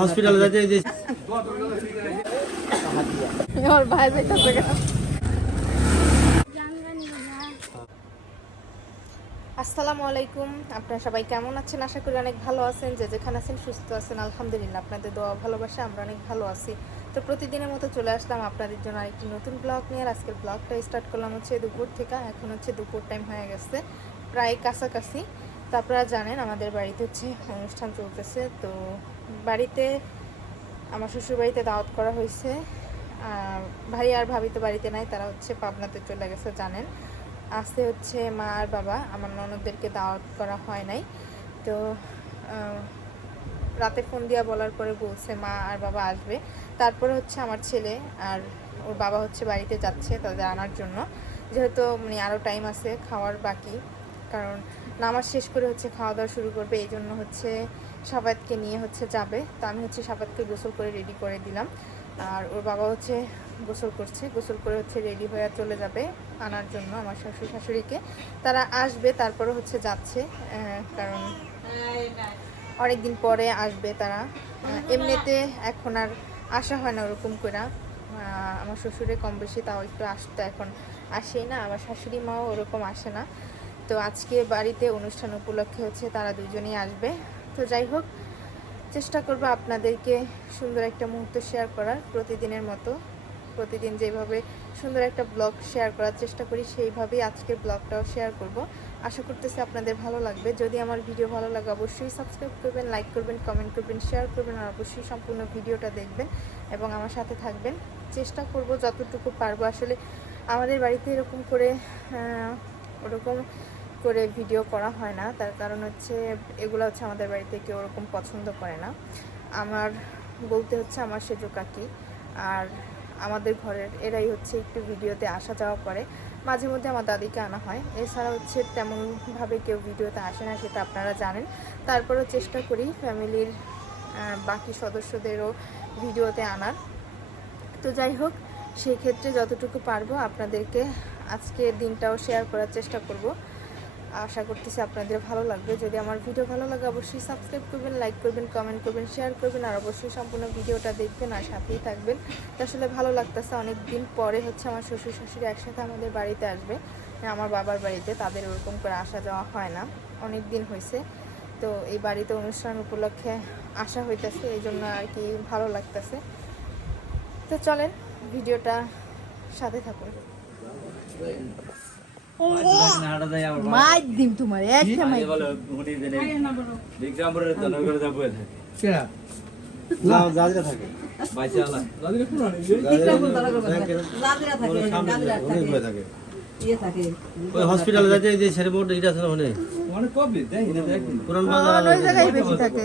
হসপিটালে যাইতে যে ভাই আসসালামু আলাইকুম। আপনারা সবাই কেমন আছেন? আশা করি অনেক ভালো আছেন। যে যেখানে আছেন, সুস্থ আছেন। আলহামদুলিল্লাহ, আপনাদের দোয়া ভালোবাসা আমরা অনেক ভালো আছি। তো প্রতিদিনের মতো চলে আসলাম আপনাদের জন্য আরেকটি নতুন ব্লগ নিয়ে। আর আজকের ব্লগটা স্টার্ট করলাম হচ্ছে দুপুর থেকে। এখন হচ্ছে দুপুর টাইম হয়ে গেছে, প্রায় কাছাকাছি। তো আপনারা জানেন, আমাদের বাড়িতে হচ্ছে অনুষ্ঠান চলতেছে। তো বাড়িতে আমার শ্বশুর বাড়িতে দাওয়াত করা হয়েছে। ভাই আর ভাবি তো বাড়িতে নাই, তারা হচ্ছে পাবনাতে চলে গেছে জানেন। আসতে হচ্ছে মা আর বাবা, আমার ননদদেরকে দাওয়াত করা হয় নাই। তো রাতে ফোন দিয়া বলার পরে বলছে মা আর বাবা আসবে। তারপরে হচ্ছে আমার ছেলে আর ওর বাবা হচ্ছে বাড়িতে যাচ্ছে তাদের আনার জন্য। যেহেতু মানে আরও টাইম আছে, খাওয়ার বাকি। কারণ নামাজ শেষ করে হচ্ছে খাওয়া দাওয়া শুরু করবে, এই জন্য হচ্ছে সাবাতকে নিয়ে হচ্ছে যাবে। তো আমি হচ্ছে সাবাতকে গোসল করে রেডি করে দিলাম। আর ওর বাবা হচ্ছে গোসল করছে, গোসল করে হচ্ছে রেডি হয়ে চলে যাবে আনার জন্য আমার শাশুড়ি শাশুড়িকে। তারা আসবে, তারপরে হচ্ছে যাচ্ছে কারণ অনেক দিন পরে আসবে তারা। এমনিতে এখন আর আসা হয় না ওরকম করে। আমার শ্বশুরে কম বেশি তাও একটু আসতো, এখন আসেই না। আমার শাশুড়ি মাও ওরকম আসে না। তো আজকে বাড়িতে অনুষ্ঠান উপলক্ষে হচ্ছে তারা দুজনেই আসবে। তো যাই হোক, চেষ্টা করব আপনাদেরকে সুন্দর একটা মুহূর্ত শেয়ার করার প্রতিদিনের মতো। প্রতিদিন যেভাবে সুন্দর একটা ব্লগ শেয়ার করার চেষ্টা করি, সেইভাবেই আজকের ব্লগটাও শেয়ার করব। আশা করতেছি আপনাদের ভালো লাগবে। যদি আমার ভিডিও ভালো লাগে, অবশ্যই সাবস্ক্রাইব করবেন লাইক করবেন কমেন্ট করবেন শেয়ার করবেন, আর অবশ্যই সম্পূর্ণ ভিডিওটা দেখবেন এবং আমার সাথে থাকবেন। চেষ্টা করব যতটুকু পারব। আসলে আমাদের বাড়িতে এরকম করে ওরকম করে ভিডিও করা হয় না। তার কারণ হচ্ছে এগুলো হচ্ছে আমাদের বাড়িতে কেউ ওরকম পছন্দ করে না। আমার বলতে হচ্ছে আমার সেজো কাকি। আর আমাদের ঘরের এরাই হচ্ছে একটু ভিডিওতে আসা যাওয়া করে। মাঝে মধ্যে আমার দাদিকে আনা হয়। এছাড়া হচ্ছে তেমনভাবে কেউ ভিডিওতে আসে না, সেটা আপনারা জানেন। তারপরেও চেষ্টা করি ফ্যামিলির বাকি সদস্যদেরও ভিডিওতে আনার। তো যাই হোক, সেই ক্ষেত্রে যতটুকু পারব আপনাদেরকে আজকে দিনটাও শেয়ার করার চেষ্টা করব। আশা করতেছি আপনাদের ভালো লাগবে। যদি আমার ভিডিও ভালো লাগে, অবশ্যই সাবস্ক্রাইব করবেন লাইক করবেন কমেন্ট করবেন শেয়ার করবেন, আর অবশ্যই সম্পূর্ণ ভিডিওটা দেখবেন আর সাথেই থাকবেন। তো আসলে ভালো লাগতেছে অনেক দিন পরে হচ্ছে আমার শ্বশুর শাশুড়ি একসাথে আমাদের বাড়িতে আসবে। আমার বাবার বাড়িতে, তাদের ওরকম করে আসা যাওয়া হয় না। অনেক দিন হয়েছে। তো এই বাড়িতে অনুষ্ঠান উপলক্ষে আসা হইতেছে, এই জন্য আর কি ভালো লাগতেছে। তো চলেন, ভিডিওটা সাথে থাকুন। মাইর দিম তোমার একটা না জাজরা থাকে। অনেক হয়ে থাকে। ইয়ে থাকে। ওই হসপিটালে যাইতে এই যে সেরেমোনি এটা আছে না ওখানে? পুরান বাজার ওই জায়গায় বেশি থাকে।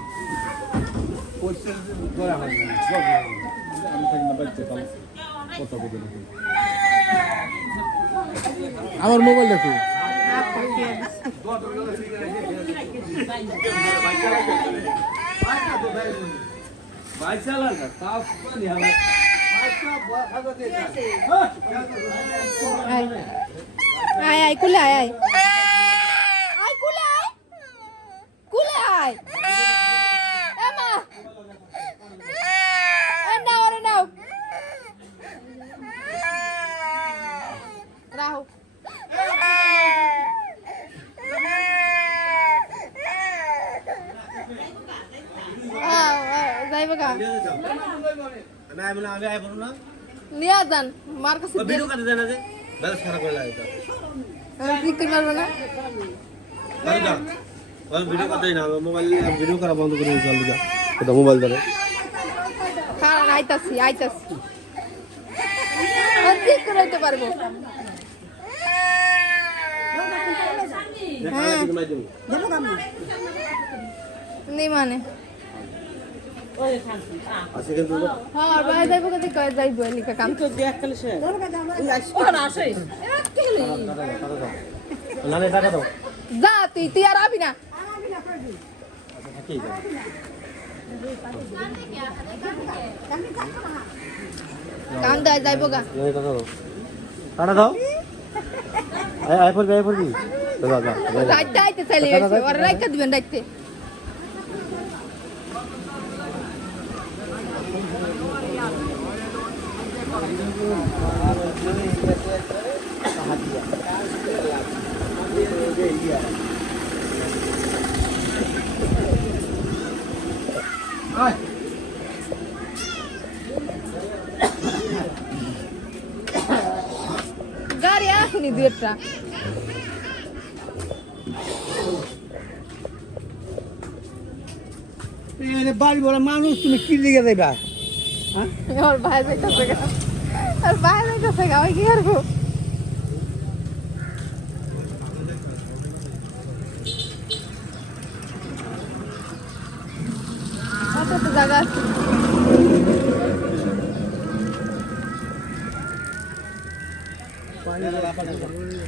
আমার মোবাইল দেখো আয় আয় কুলে আয় আয় কুলে আয় কুলে আয় এমা এ নাও রে নাও রাহু আও যাইবা কা না আমি আমি আই বলুন না। নিয়া যান মার কাছে ভিডিও কাটে দেন না যে ব্যাস করে লাগে তো ঠিক করে পারবে না? বাড়ি যাও। ওই ভিডিও কাটে না মোবাইল ভিডিও করা বন্ধ করে দিতে চল এটা মোবাইল ধরে। খারাপ আইতাছি আইতাছি। ঠিক করে পারব। আমি নেই মানে। আছে কিন্তু হ্যাঁ আর বাইরে যাইবো কিন্তু কয়ে যাইবো এলিকা কাম। তো না না টাকা দাও যা তুই তুই আর আবি না। আচ্ছা থাকি। কাম দেয় যাইবো গা। টাকা দাও। টাকা দাও। আয় আয় পড়বি আয় পড়বি। দাদা দাদা রাইতে আইতে চাইলে এসে ওরা রাইকা দিবেন রাইতে। গাড়ি আসেনি দু একটা। বাড়ি বড় মানুষ তুমি কি দিকে দেবা ওর ভাই যাইতেছে গা। আর ভাই যাইতেছে গা ওই কি করব?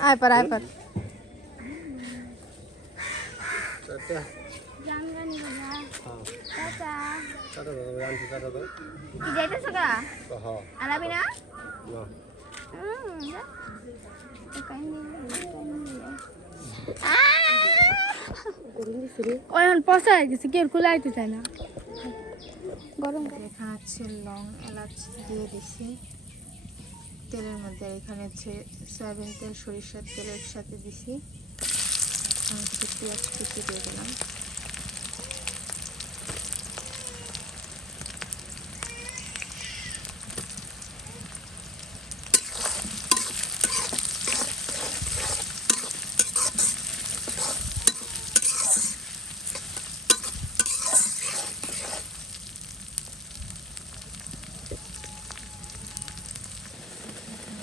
আয় পার আয় পার। হ্যাঁ। ওই পয়সা গেছে কেউ কুলে আইতে চায় না। গরম এখানে হচ্ছে লং এলাচ দিয়ে দিছি। তেলের মধ্যে এখানে হচ্ছে সয়াবিন তেল সরিষার তেলের সাথে দিছি। পেঁয়াজ কুচি দিয়ে দিলাম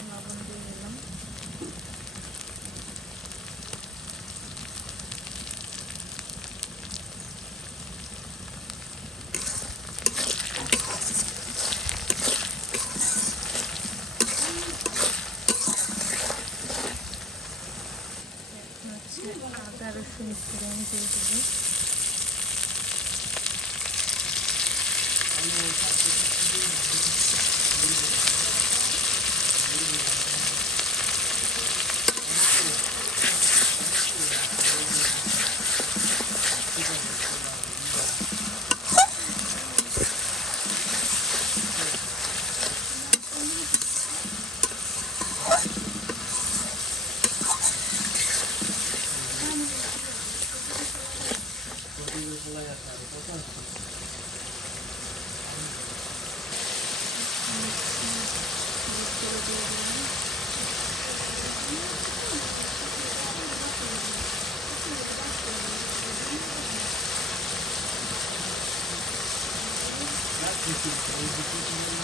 লবণ দিয়ে দিলাম হচ্ছে আদা রসুন ফোড়ন দিয়ে দেবো তো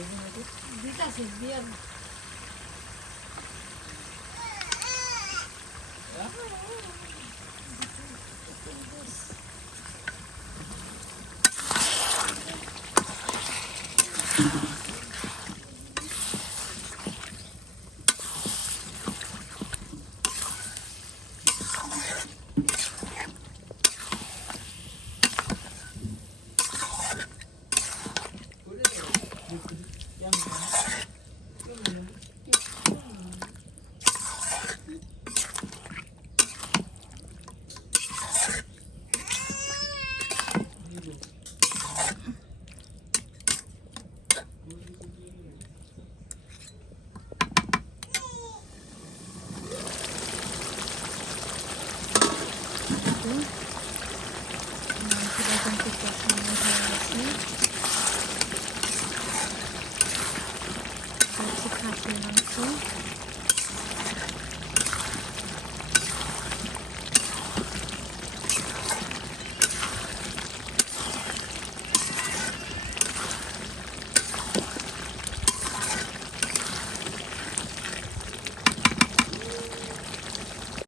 Dita si Bian. Yeah.